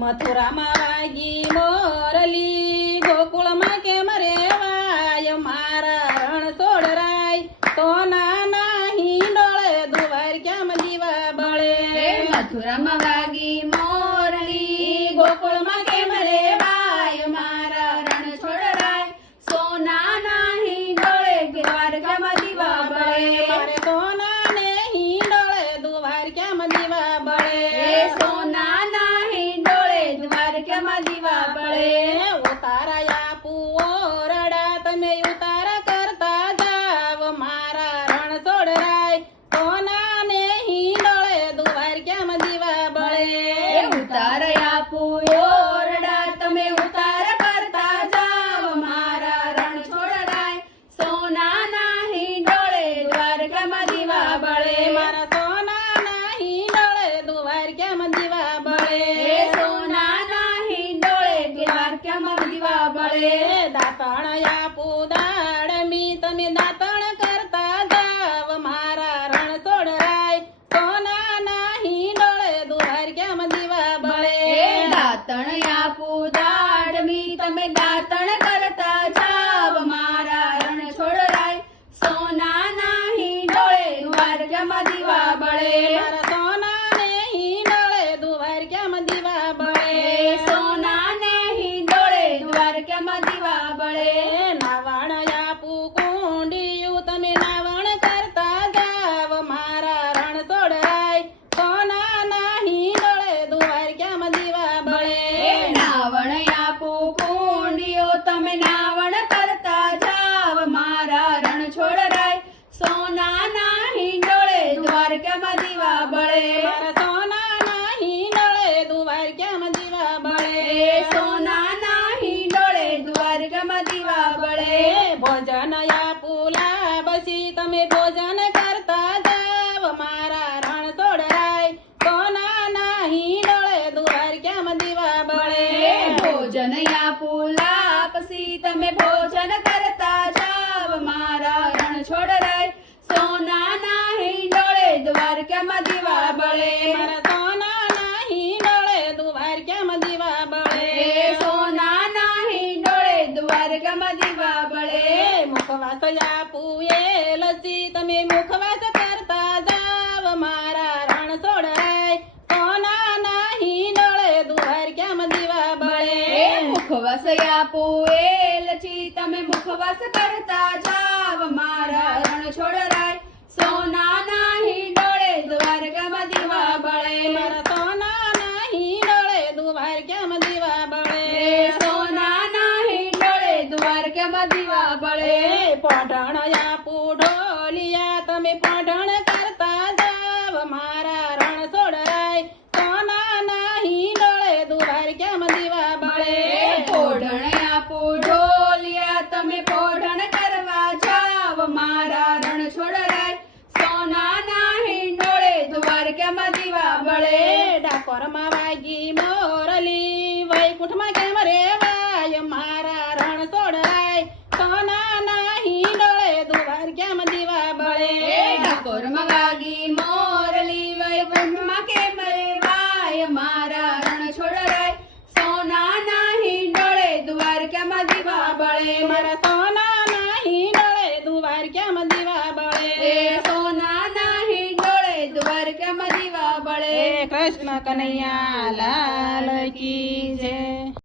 મથુરામાં વાગી મોરલી, ગોકુળમાં કેમ રેવાય મારા રણછોડ રાય, સોનાના હિંડોળે દ્વારકામાં દીવા બળે. મથુરામાં વાગી મોરલી, ગોકુળમાં કેમ રેવાય મારા રણછોડ રાય, સોનાના હિંડોળે દ્વારકામાં દીવા બળે. મારે સોનાને હિંડોળે દ્વારકામાં દીવા બળે. સોનાના હિંડોળે દ્વારકામાં દીવા બળે. ઉતારાયા પુઓરડા તમે ઉતારા કરતા જાવ મારા રણછોડ રાય, સોનાને હિંડોળે દ્વારકામાં દીવા બળે. ઉતારયા પુયોરડા તમે ઉતાર કરતા જાવ મારા રણછોડ રાય, સોનાના હિંડોળે દ્વારકામાં દીવા બળે. મારા સોનાના હિંડોળે દ્વારકામાં દીવા બળે. સોનાના હિંડોળે દ્વારકામાં દીવા બળે. દાતણ આપું દાડમી તમે દાતણ કરતા જાવ મારા રણછોડ રાય, સોનાના હિંડોળે દ્વારકામાં દીવા બળે. દાતણ આપું દાડમી તમે દાતણ કરતા જાવ મારા રણછોડ રાય, સોનાના હિંડોળે દ્વારકામાં દીવા બળે. મારા સોનાને હિંડોળે દ્વારકામાં દીવા બળે. સોનાને હિંડોળે દ્વારકામાં દીવા બળે. નાવણ આપું કુંડિયું તમે નાવણ કરતા જાવ મારા રણછોડ રાય, સોનાના હિંડોળે દ્વારકામાં દીવા બળે. નાવણ આપું કુંડિયો તમે નાવણ કરતા જાવ મારા રણછોડ રાય, સોનાના હિંડોળે દ્વારકામાં દીવા બળે. મારા સોનાના હિંડોળે દ્વારકામાં દીવા બળે. સોનાના હિંડોળે દ્વારકામાં દીવા બળે. ભોજન આપું લાબસી તમે ભોજન કરતા જાવ મારા રણછોડ રાય, સોનાના હિંડોળે દ્વારકામાં દીવા બળે. ભોજન આપું લાપસી તમે ભોજન કરતા જાવ મારા રણછોડ રાય, સોનાના હિંડોળે દ્વારકામાં દીવા બળે. મારા સોનાના હિંડોળે દ્વારકામાં દીવા બળે. સોનાના હિંડોળે દ્વારકામાં દીવા બળે. મુખવાસ આપું એલચી તમે મુખવાસ કરતા જાવ મારા રણછોડ રાય, સોનાના હિંડોળે દ્વારકામાં દીવા બળે. મુખવાસ આપું એલચી તમે મુખવાસ કરતા જાવ મારા રણછોડ રાય, સોનાના હિંડોળે દ્વારકામાં દીવા બળે. મારા સોનાના હિંડોળે દ્વારકામાં દીવા બળે. સોનાના હિંડોળે દ્વારકામાં દીવા બળે. પઢણ આપું ઢોલિયા તમે પઢણ કરતા જાવ મારા રણછોડ રાય, સોનાના હિંડોળે દ્વારકામાં દીવા બળે. પોઢણ આપું ઢોલિયા તમે પોઢણ કરવા જાવ મારા રણછોડ રાય, સોનાના હિંડોળે દ્વારકામાં દીવા બળે. ડાકોરમાં વાગી મોરલી, વૈકુંઠમાં કેમ રેવાય મારા રણછોડ રાય, સોનાના હિંડોળે દ્વારકામાં દીવા બળે. ડાકોરમાં વાગી મોરલી, વૈકુંઠમાં કેમ રેવાય મારા રણછોડ રાય, સોનાના હિંડોળે દ્વારકામાં દીવા બળે. મારા સોનાના હિંડોળે દ્વારકામાં દીવા બળે. સોનાના હિંડોળે દ્વારકામાં દીવા બળે. કૃષ્ણ કનૈયા લાલ કી જય.